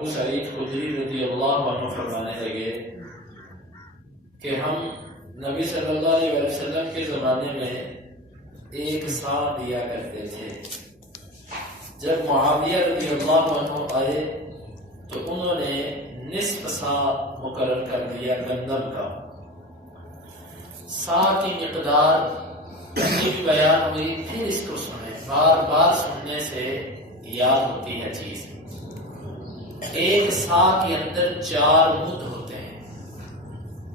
ابو سعید خدری رضی اللہ عنہ فرمانے لگے کہ ہم نبی صلی اللہ علیہ وسلم کے زمانے میں ایک سا دیا کرتے تھے. جب معاویہ رضی اللہ عنہ آئے تو انہوں نے نصف سا مقرر کر دیا گندم کا. سا کی مقدار بیان ہوئی، پھر اس کو سنیں، بار بار سننے سے یاد ہوتی ہے چیز. ایک سا کے اندر 4 مد ہوتے ہیں.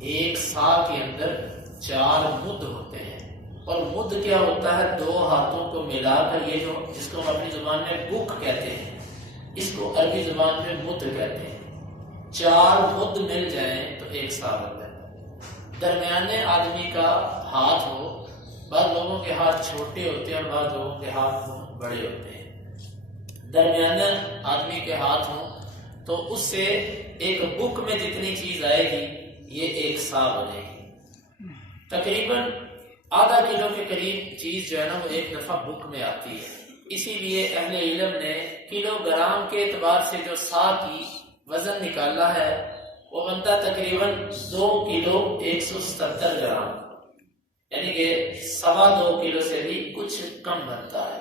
ایک سا کے اندر 4 مد ہوتے ہیں. اور مد کیا ہوتا ہے؟ 2 ہاتھوں کو ملا کر، یہ جو جس کو ہم اپنی زبان میں بک کہتے ہیں، اس کو عربی زبان میں مد کہتے ہیں. 4 مد مل جائیں تو ایک سا بن جائے. درمیانے آدمی کا ہاتھ ہو، بعض لوگوں کے ہاتھ چھوٹے ہوتے ہیں اور بعض لوگوں کے ہاتھ بڑے ہوتے ہیں. درمیانے آدمی کے ہاتھ ہوں تو اس سے ایک بک میں جتنی چیز آئے گی یہ ایک سا بنے گی. تقریباً آدھا کلو کے قریب چیز جو ہے نا وہ ایک دفعہ بک میں آتی ہے. اسی لیے اہل علم نے کلو گرام کے اعتبار سے جو سا کی وزن نکالا ہے وہ بنتا تقریباً 2 کلو 170 گرام، یعنی کہ 2.25 کلو سے بھی کچھ کم بنتا ہے.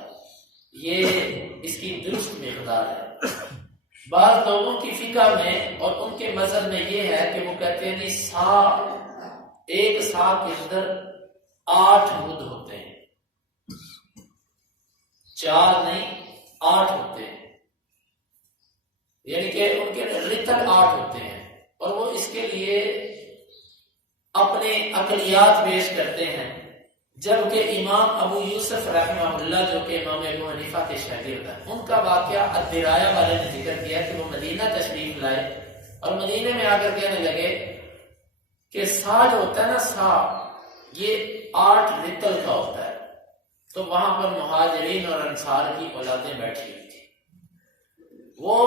یہ اس کی درست مقدار ہے. بعض لوگوں کی فقہ میں اور ان کے مذہب میں یہ ہے کہ وہ کہتے ہیں سا، ایک سا کے اندر 8 مد ہوتے ہیں. 4 نہیں 8 ہوتے ہیں، یعنی کہ ان کے رتل 8 ہوتے ہیں. اور وہ اس کے لیے اپنے عقلیات پیش کرتے ہیں. جبکہ امام ابو یوسف رحمہ اللہ جو کہ امام ابو حنیفہ کے شاگرد ہیں، ان کا واقعہ الدرایا والے نے ذکر کیا کہ وہ مدینہ تشریف لائے اور مدینے میں آ کر کہنے لگے کہ سا جو ہوتا ہے نا، سا یہ 8 رتل کا ہوتا ہے. تو وہاں پر مہاجرین اور انصار کی اولادیں بیٹھی ہوئی تھی. وہ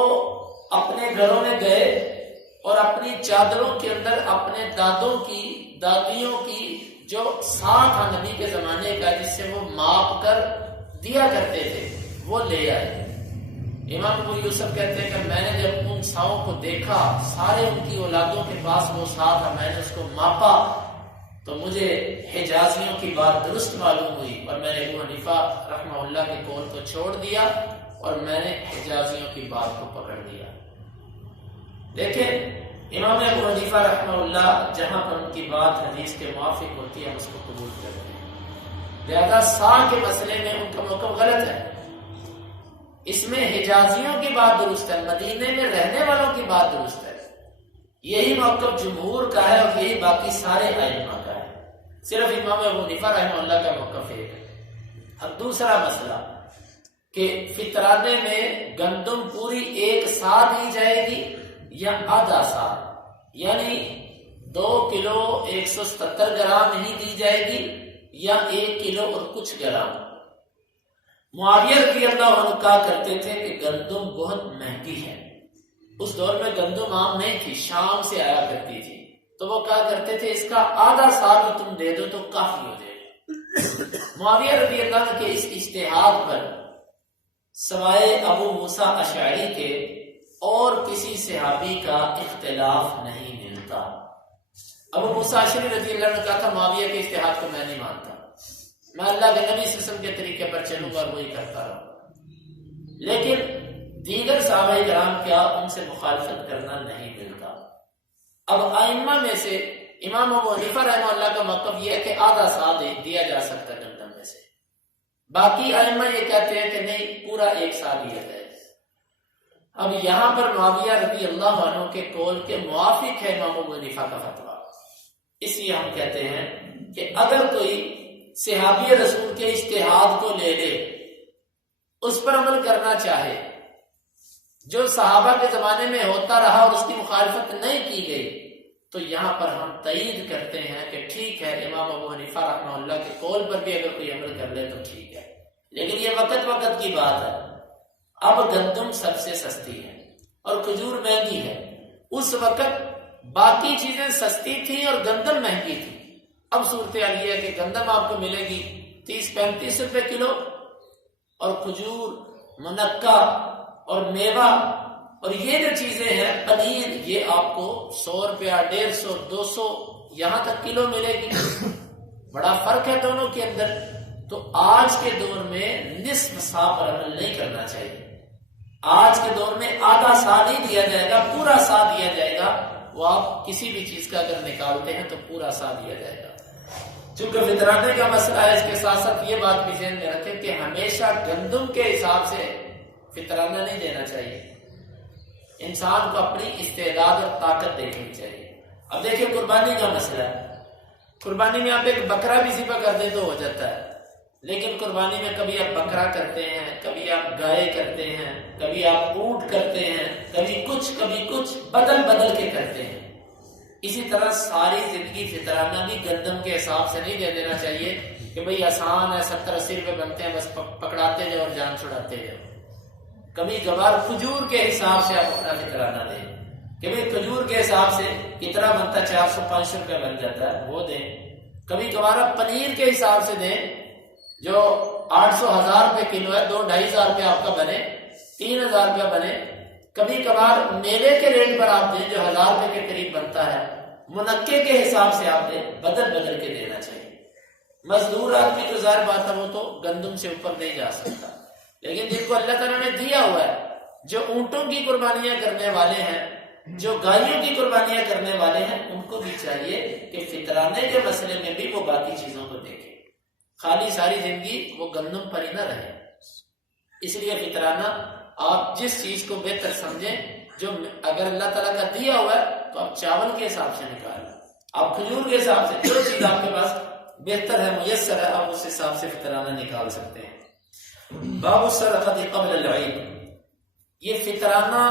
اپنے گھروں میں گئے اور اپنی چادروں کے اندر اپنے دادوں کی دادیوں کی جو سا تھا نبی کے زمانے کا، جس سے وہ ماپ کر دیا کرتے تھے، وہ لے آئے. امام ابو یوسف کہتے ہیں کہ میں نے جب ان ساؤں کو دیکھا، سارے ان کی اولادوں کے پاس وہ سا تھا، میں نے اس کو ماپا تو مجھے حجازیوں کی بات درست معلوم ہوئی اور میں نے ابو حنیفہ رحمہ اللہ کے قول کو چھوڑ دیا اور میں نے حجازیوں کی بات کو پکڑ لیا. دیکھیں امام ابو حنیفہ رحمہ اللہ جہاں پر ان کی بات حدیث کے موافق ہوتی ہے ہم اس کو قبول کرتے ہیں. لہذا سا کے مسئلے میں ان کا موقف غلط ہے. اس میں حجازیوں کی بات درست ہے، مدینے میں رہنے والوں کی بات درست ہے. یہی موقف جمہور کا ہے اور یہی باقی سارے ائمہ کا ہے. صرف امام ابو حنیفہ رحمہ اللہ کا موقف ایک ہے. اب دوسرا مسئلہ کہ فطرانے میں گندم پوری ایک سا دی جائے گی یا آدھا سا، یعنی 2 کلو 170 گرام ہی دی جائے گی یا 1 کلو اور کچھ گرام. معاویہ رضی اللہ عنہ کہا کرتے تھے کہ گندم بہت مہنگی ہے. اس دور میں گندم عام نہیں تھی، شام سے آیا کرتی تھی. تو وہ کہا کرتے تھے اس کا آدھا سا بھی تم دے دو تو کافی ہو جائے گا. معاویہ رضی اللہ عنہ کے اس اجتہاد پر سوائے ابو موسیٰ اشعری کے اور کسی صحابی کا اختلاف نہیں ملتا. ابو موسیٰ اشعری رضی اللہ عنہ کہا تھا معاویہ کے اجتہاد کو میں نہیں مانتا، میں اللہ کے نبی صلی اللہ علیہ وسلم کے طریقے پر چلوں گا اور وہی کرتا رہوں. لیکن دیگر صحابہ کرام کیا ان سے مخالفت کرنا نہیں ملتا. اب ائمہ میں سے امام ابو حنیفہ رحمہ اللہ کا موقف یہ ہے کہ آدھا سا دیا جا سکتا ہے گندم میں سے. باقی ائمہ یہ کہتے ہیں کہ نہیں، پورا 1 سا دیا جائے. اب یہاں پر معاویہ رضی اللہ عنہ کے قول کے موافق ہے امام ابو حنیفہ کا فتویٰ. اس لیے ہم کہتے ہیں کہ اگر کوئی صحابی رسول کے اجتہاد کو لے لے، اس پر عمل کرنا چاہے جو صحابہ کے زمانے میں ہوتا رہا اور اس کی مخالفت نہیں کی گئی، تو یہاں پر ہم تائید کرتے ہیں کہ ٹھیک ہے، امام ابو حنیفہ رحمہ اللہ کے قول پر بھی اگر کوئی عمل کر لے تو ٹھیک ہے. لیکن یہ وقت کی بات ہے. اب گندم سب سے سستی ہے اور کھجور مہنگی ہے. اس وقت باقی چیزیں سستی تھیں اور گندم مہنگی تھی. اب صورتحال یہ ہے کہ گندم آپ کو ملے گی 30-35 روپے کلو اور کھجور، منقع اور میوہ اور یہ جو چیزیں ہیں پنیر، یہ آپ کو 100 روپیہ 150 200 یہاں تک کلو ملے گی، بڑا فرق ہے دونوں کے اندر۔ تو آج کے دور میں نصف سا پر عمل نہیں کرنا چاہیے، آج کے دور میں آدھا سا نہیں دیا جائے گا، پورا سا دیا جائے گا۔ وہ آپ کسی بھی چیز کا اگر نکالتے ہیں تو پورا سا دیا جائے گا۔ چونکہ فطرانے کا مسئلہ ہے، اس کے ساتھ ساتھ یہ بات بھی ذہن میں رکھیں کہ ہمیشہ گندم کے حساب سے فطرانہ نہیں دینا چاہیے، انسان کو اپنی استعداد اور طاقت دیکھنی چاہیے۔ اب دیکھیں قربانی کا مسئلہ ہے، قربانی میں آپ ایک بکرا بھی ذبح کر دیں تو ہو جاتا ہے، لیکن قربانی میں کبھی آپ بکرا کرتے ہیں، کبھی آپ گائے کرتے ہیں، کبھی آپ اونٹ کرتے ہیں، کبھی کچھ بدل بدل کے کرتے ہیں۔ اسی طرح ساری زندگی فطرانہ بھی گندم کے حساب سے نہیں دے دینا چاہیے کہ بھئی آسان ہے 70-80 روپے بنتے ہیں بس پکڑاتے جاؤ اور جان چھڑاتے جاؤ۔ کبھی کبھار کھجور کے حساب سے آپ اپنا فطرانہ دیں کہ بھئی کھجور کے حساب سے کتنا بنتا ہے، 400-500 روپے بن جاتا ہے، وہ دیں۔ کبھی کبھار آپ پنیر کے حساب سے دیں جو 800-1000 روپے کلو ہے، 2-2500 روپے آپ کا بنے، 3000 روپے بنے۔ کبھی کبھار میلے کے ریٹ پر آپ دیں جو 1000 روپے کے قریب بنتا ہے، منقے کے حساب سے آپ دیں، بدل بدل کے دینا چاہیے۔ مزدور آدمی تو ظاہر بات ہے وہ تو گندم سے اوپر نہیں جا سکتا، لیکن جن کو اللہ تعالیٰ نے دیا ہوا ہے، جو اونٹوں کی قربانیاں کرنے والے ہیں، جو گائیوں کی قربانیاں کرنے والے ہیں، ان کو بھی چاہیے کہ فطرانے کے مسئلے میں بھی وہ باقی چیزوں کو دیکھیں، خالی ساری زندگی وہ گندم پر ہی نہ رہے۔ اس لیے فطرانہ آپ جس چیز کو بہتر سمجھیں، جو اگر اللہ تعالیٰ کا دیا ہوا ہے تو آپ چاول کے حساب سے نکالیں، آپ کھجور کے حساب سے، جو چیز آپ کے پاس بہتر ہے، میسر ہے، آپ اس حساب سے فطرانہ نکال سکتے ہیں۔ باب الصدقۃ قبل العید، یہ فطرانہ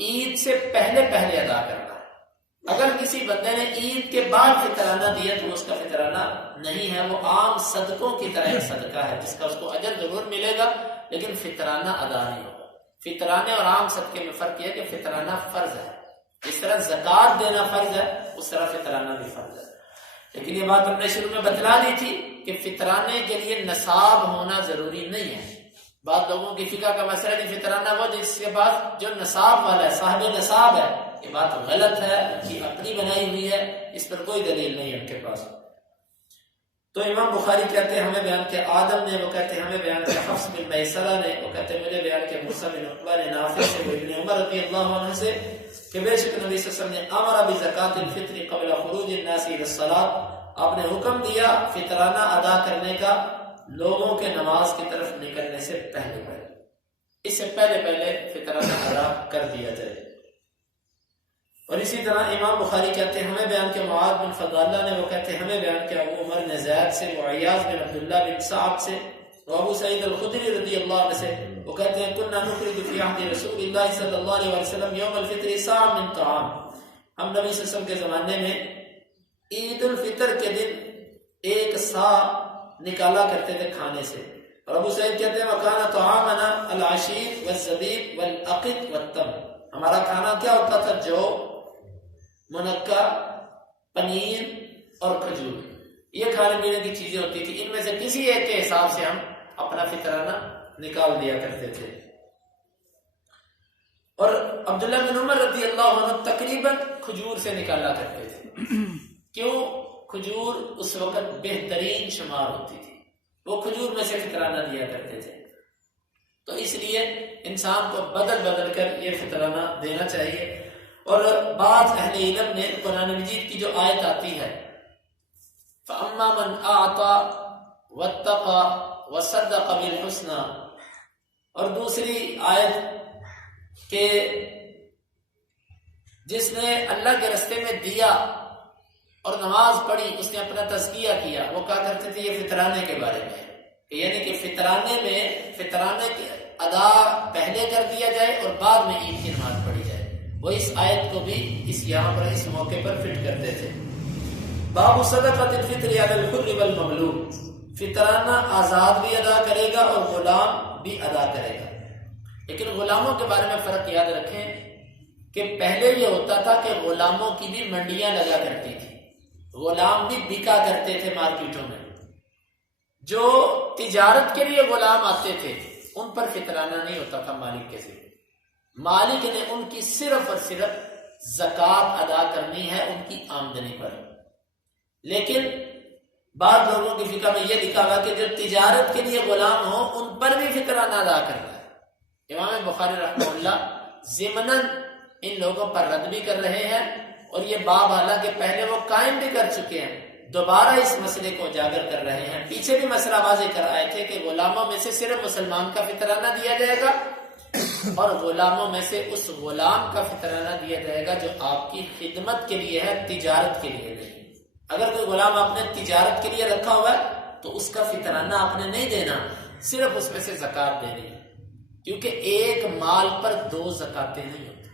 عید سے پہلے ادا کرنا ہے۔ اگر کسی بندے نے عید کے بعد فطرانہ دیا تو اس کا فطرانہ نہیں ہے، وہ عام صدقوں کی طرح ایک صدقہ ہے جس کا اس کو اجر ضرور ملے گا، لیکن فطرانہ ادا نہیں ہوگا۔ فطرانے اور عام صدقے میں فرق یہ ہے کہ فطرانہ فرض ہے، جس طرح زکوٰۃ دینا فرض ہے اس طرح فطرانہ بھی فرض ہے۔ لیکن یہ بات ہم نے شروع میں بتلا دی تھی کہ فطرانے کے لیے نصاب ہونا ضروری نہیں ہے۔ بعض لوگوں کی فقہ کا مسئلہ نہیں، فطرانہ وہ جس کے پاس جو نصاب والا ہے، صاحب نصاب ہے، یہ بات غلط ہے، ان کی اپنی بنائی ہوئی ہے، اس پر کوئی دلیل نہیں ہے ان کے پاس۔ تو امام بخاری کہتے ہیں ہمیں بیان کیا آدم نے، وہ کہتے ہیں ہمیں بیان کیا حفص بن میسرہ نے، وہ کہتے ہیں مجھے بیان کیا موسیٰ بن عقبہ نے، نافع سے، ابن عمر رضی اللہ عنہ سے کہ بے شک نبی صلی اللہ علیہ وسلم نے امر بزکوٰۃ الفطر قبل خروج الناس الی الصلاۃ، آپ نے حکم دیا فطرانہ ادا کرنے کا لوگوں کے نماز کی طرف نکلنے سے پہلے، اس سے پہلے فطرانہ ادا کر دیا جائے۔ اور اسی طرح امام بخاری کہتے ہیں ہمیں بیان کیا معاذ بن فضالہ نے، وہ کہتے ہیں ہمیں بیان کیا ابو عمر نے زید سے، وہ عیاض بن عبداللہ بن سعد سے، وہ ابو سعید الخدری رضی اللہ عنہ سے، وہ کہتے ہیں کننا نخرج فی عہد رسول اللہ صلی اللہ علیہ وسلم یوم الفطر صاع من طعام، ہم نبی صلی اللہ علیہ وسلم کے زمانے میں عید الفطر کے دن 1 صاع نکالا کرتے تھے کھانے سے۔ اور ابو سعید کہتے ہیں وکان طعامنا العشیر والزبیب والعقد والتمر، ہمارا کھانا کیا ہوتا تھا؟ جو، منقہ، پنیر اور کھجور، یہ کھانے پینے کی چیزیں ہوتی تھی، ان میں سے کسی ایک کے حساب سے ہم اپنا فطرانہ نکال دیا کرتے تھے۔ اور عبداللہ بن عمر رضی اللہ عنہ تقریباً کھجور سے نکالا کرتے تھے، کیوں؟ کھجور اس وقت بہترین شمار ہوتی تھی، وہ کھجور میں سے فطرانہ دیا کرتے تھے، تو اس لیے انسان کو بدل بدل کر یہ فطرانہ دینا چاہیے۔ اور بعض اہل علم نے قرآن مجید کی جو آیت آتی ہے فَأَمَّا مَنْ أَعْطَى وَاتَّقَى وَصَدَّقَ بِالْحُسْنَى، اور دوسری آیت کہ جس نے اللہ کے راستے میں دیا اور نماز پڑھی، اس نے اپنا تزکیہ کیا، وہ کہا کرتے تھے یہ فطرانے کے بارے میں، یعنی کہ فطرانے میں فطرانے کے ادا پہلے کر دیا جائے اور بعد میں عید کی نماز پڑھی جائے، وہ اس آیت کو بھی یہاں پر اس موقع پر فٹ کرتے تھے۔ باب صدقۃ الفطر علی الحر والمملوک، فطرانہ آزاد بھی ادا کرے گا اور غلام بھی ادا کرے گا، لیکن غلاموں کے بارے میں فرق یاد رکھیں کہ پہلے یہ ہوتا تھا کہ غلاموں کی بھی منڈیاں لگا کرتی تھی، غلام بھی بکا کرتے تھے مارکیٹوں میں، جو تجارت کے لیے غلام آتے تھے ان پر فطرانہ نہیں ہوتا تھا مالک کے ذریعے، مالک نے ان کی صرف اور صرف زکوٰۃ ادا کرنی ہے ان کی آمدنی پر. لیکن بعض لوگوں کی فقہ میں یہ لکھا ہوا کہ جو تجارت کے لیے غلام ہو ان پر بھی فطرانہ ادا کرنا ہے. امام بخاری رحمہ اللہ ضمناً ان لوگوں پر رد بھی کر رہے ہیں، اور یہ باب حالانکہ پہلے وہ قائم بھی کر چکے ہیں، دوبارہ اس مسئلے کو اجاگر کر رہے ہیں. پیچھے بھی مسئلہ واضح کر آئے تھے کہ غلاموں میں سے صرف مسلمان کا فطرانہ دیا جائے گا، اور غلاموں میں سے اس غلام کا فطرانہ دیا جائے گا جو آپ کی خدمت کے لیے ہے، تجارت کے لیے نہیں. اگر کوئی غلام آپ نے تجارت کے لیے رکھا ہوا ہے تو اس کا فطرانہ آپ نے نہیں دینا، صرف اس میں سے زکوٰۃ دینی ہے، کیونکہ ایک مال پر دو زکاتیں نہیں ہوتی.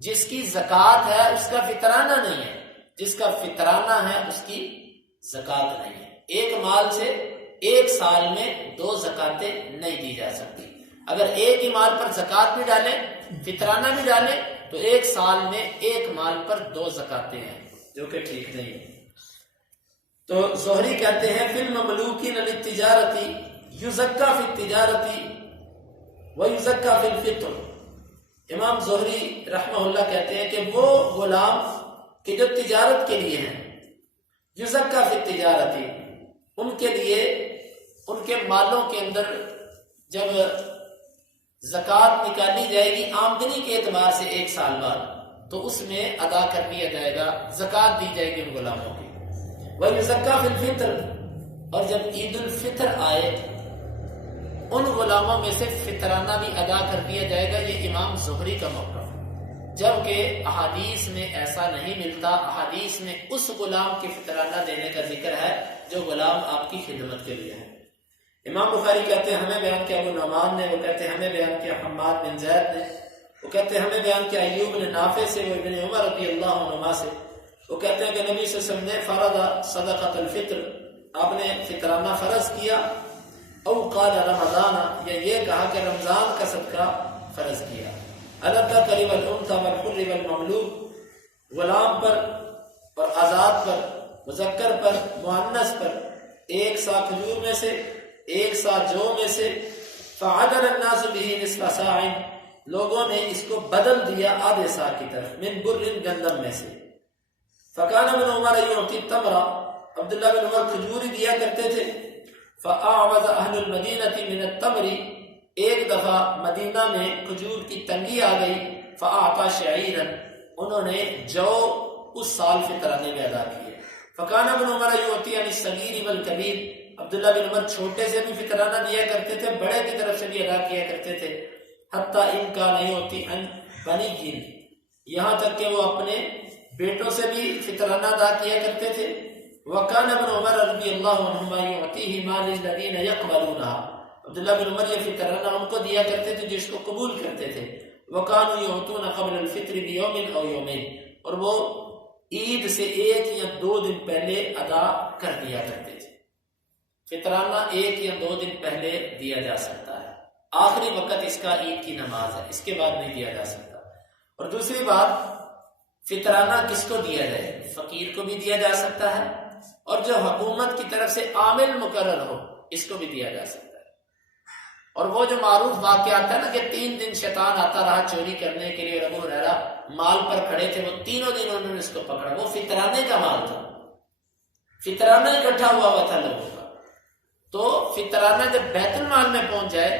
جس کی زکوٰۃ ہے اس کا فطرانہ نہیں ہے، جس کا فطرانہ ہے اس کی زکوٰۃ نہیں ہے. ایک مال سے ایک سال میں دو زکاتیں نہیں دی جا سکتی. اگر ایک ہی مال پر زکوٰۃ بھی ڈالیں، فطرانہ بھی ڈالیں، تو ایک سال میں ایک مال پر دو زکاتیں ہیں، جو کہ ٹھیک نہیں ہے. تو زہری کہتے ہیں فی المملوکین للتجارتی یزکا فی التجارتی ویزکا فی الفطر. امام زہری رحمہ اللہ کہتے ہیں کہ وہ غلام کہ جو تجارت کے لیے ہیں، یزکا فی التجارتی، ان کے لیے ان کے مالوں کے اندر جب زکوٰۃ نکالی جائے گی آمدنی کے اعتبار سے ایک سال بعد، تو اس میں ادا کر دیا جائے گا، زکوٰۃ دی جائے گی ان غلاموں کی. وَيُزَكَّى فِي الْفِطْر، اور جب عید الفطر آئے ان غلاموں میں سے فطرانہ بھی ادا کر دیا جائے گا. یہ امام زہری کا موقف، جبکہ احادیث میں ایسا نہیں ملتا. احادیث میں اس غلام کی فطرانہ دینے کا ذکر ہے جو غلام آپ کی خدمت کے لیے ہے. امام بخاری کہتے ہیں ہمیں بیان کیا ابو نعمان نے، وہ کہتے ہیں ہمیں بیان کیا حماد بن زید نے، وہ کہتے ہیں ہمیں بیان کیا ایوب نے نافع سے، وہ ابن عمر رضی اللہ عنہما سے. وہ کہتے ہیں کہ نبی صلی اللہ علیہ وسلم نے فرض صدقۃ الفطر، آپ نے فطرانہ فرض کیا، او قال رمضان، یا یہ کہا کہ رمضان کا صدقہ فرض کیا. الذکر والانثى والحر والمملوک، غلام پر اور آزاد پر، مذکر پر، مؤنث پر، ایک سا کھجور میں سے، ایک سا جو میں سے. فعدل الناس به نصف ساع، لوگوں نے اس کو بدل دیا آدھے سا کی طرف، من بر، گندم میں سے. فکان ابن عمر یعطی التمر، عبداللہ بن عمر کھجور دیا کرتے تھے. فاعوذ اہل المدینہ من التمر، ایک دفعہ مدینہ میں کھجور کی تنگی آ گئی. فاعطى شعیرا، انہوں نے جو اس سال فطرانے میں ادا کیے. فکان ابن عمر یعطی عن الصغیر والکبیر، عبداللہ بن عمر چھوٹے سے بھی فطرانہ دیا کرتے تھے، بڑے کی طرف سے بھی ادا کیا کرتے تھے. حتی ان کان یعطی عن بنی، یہاں تک کہ وہ اپنے بیٹوں سے بھی فطرانہ ادا کیا کرتے تھے. وکان ابن عمر رضی اللہ عنہما یعطیہ ما للذین یقبلونہ، عبداللہ بن عمر یہ فطرانہ ان کو دیا کرتے تھے جس کو قبول کرتے تھے. وکانوا یعطون قبل الفطر بیوم او یومین، اور وہ عید سے ایک یا دو دن پہلے ادا کر دیا کرتے تھے. فطرانہ ایک یا دو دن پہلے دیا جا سکتا ہے، آخری وقت اس کا عید کی نماز ہے، اس کے بعد نہیں دیا جا سکتا. اور دوسری بات، فطرانہ کس کو دیا جائے؟ فقیر کو بھی دیا جا سکتا ہے، اور جو حکومت کی طرف سے عامل مقرر ہو اس کو بھی دیا جا سکتا ہے. اور وہ جو معروف واقعات ہے نا کہ 3 دن شیطان آتا رہا چوری کرنے کے لیے، ابو ہریرہ مال پر کھڑے تھے، وہ تینوں دن انہوں نے اس کو پکڑا، وہ فطرانے کا مال تھا، فطرانہ اکٹھا ہوا تھا لوگوں کا. تو فطرانہ جب بیت المال میں پہنچ جائے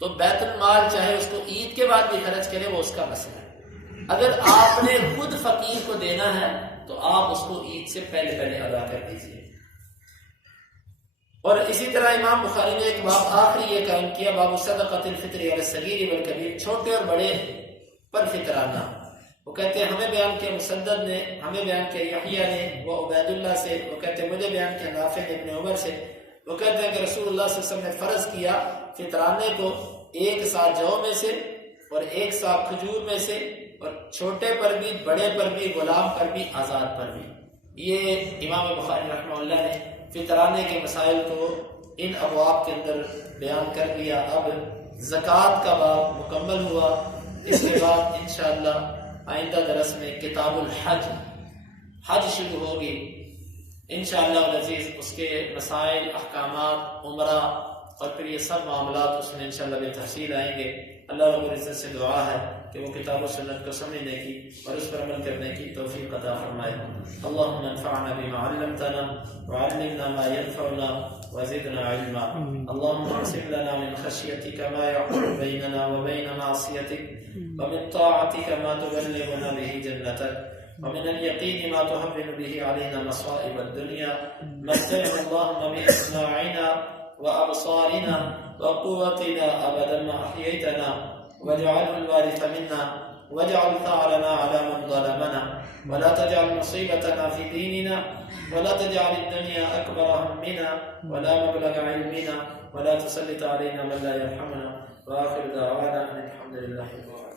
تو بیت المال چاہے اس کو عید کے بعد بھی خرچ کرے، وہ اس کا مسئلہ ہے. اگر آپ نے خود فقیر کو دینا ہے تو آپ اس کو عید سے پہلے ادا کر دیجیے. اور اسی طرح امام بخاری نے ایک باب آخری یہ قائم کیا، باب صدقۃ الفطر علی الصغیر والکبیر، چھوٹے اور بڑے پر فطرانہ. وہ کہتے ہیں ہمیں بیان کیا مسدد نے، ہمیں بیان کیا یحییٰ نے، وہ عبید اللہ سے، وہ کہتے ہیں مجھے بیان کیا نافع نے ابن عمر سے. وہ کہتے ہیں کہ رسول اللہ صلی اللہ علیہ وسلم نے فرض کیا فطرانے کو ایک سا جو میں سے اور ایک سا کھجور میں سے، اور چھوٹے پر بھی، بڑے پر بھی، غلام پر بھی، آزاد پر بھی. یہ امام بخاری رحمہ اللہ نے فطرانے کے مسائل کو ان ابواب کے اندر بیان کر دیا. اب زکوٰۃ کا باب مکمل ہوا. اس کے بعد انشاءاللہ آئندہ درس میں کتاب الحج، حج شروع ہوگی انشاءاللہ العزیز. اس کے مسائل، احکامات، عمرہ اور پھر یہ سب معاملات اس میں انشاءاللہ بے تفصیل آئیں گے. اللہ رب العزت سے دعا ہے کہ وہ کتاب و سنت کو سمجھنے کی اور اس پر عمل کرنے کی توفیق عطا فرمائے. اللهم انفعنا بما علمتنا وعلمنا ما ينفعنا وزدنا علما. اللهم اقسم لنا من خشيتك ما يحول بيننا وبين معصيتك ومن طاعتك ما تبلغنا به جنتك ومن اليقين ما تهون به علينا مصائب الدنيا. متعنا اللهم بأسماعنا وأبصارنا وقوتنا أبدا ما أحييتنا واجعله الوارث منا واجعل ثأرنا على من ظلمنا ولا تجعل مصيبتنا في ديننا ولا تجعل الدنيا أكبر همنا ولا مبلغ علمنا ولا تسلط علينا من لا يرحمنا. وآخر دعوانا أن الحمد لله رب العالمين.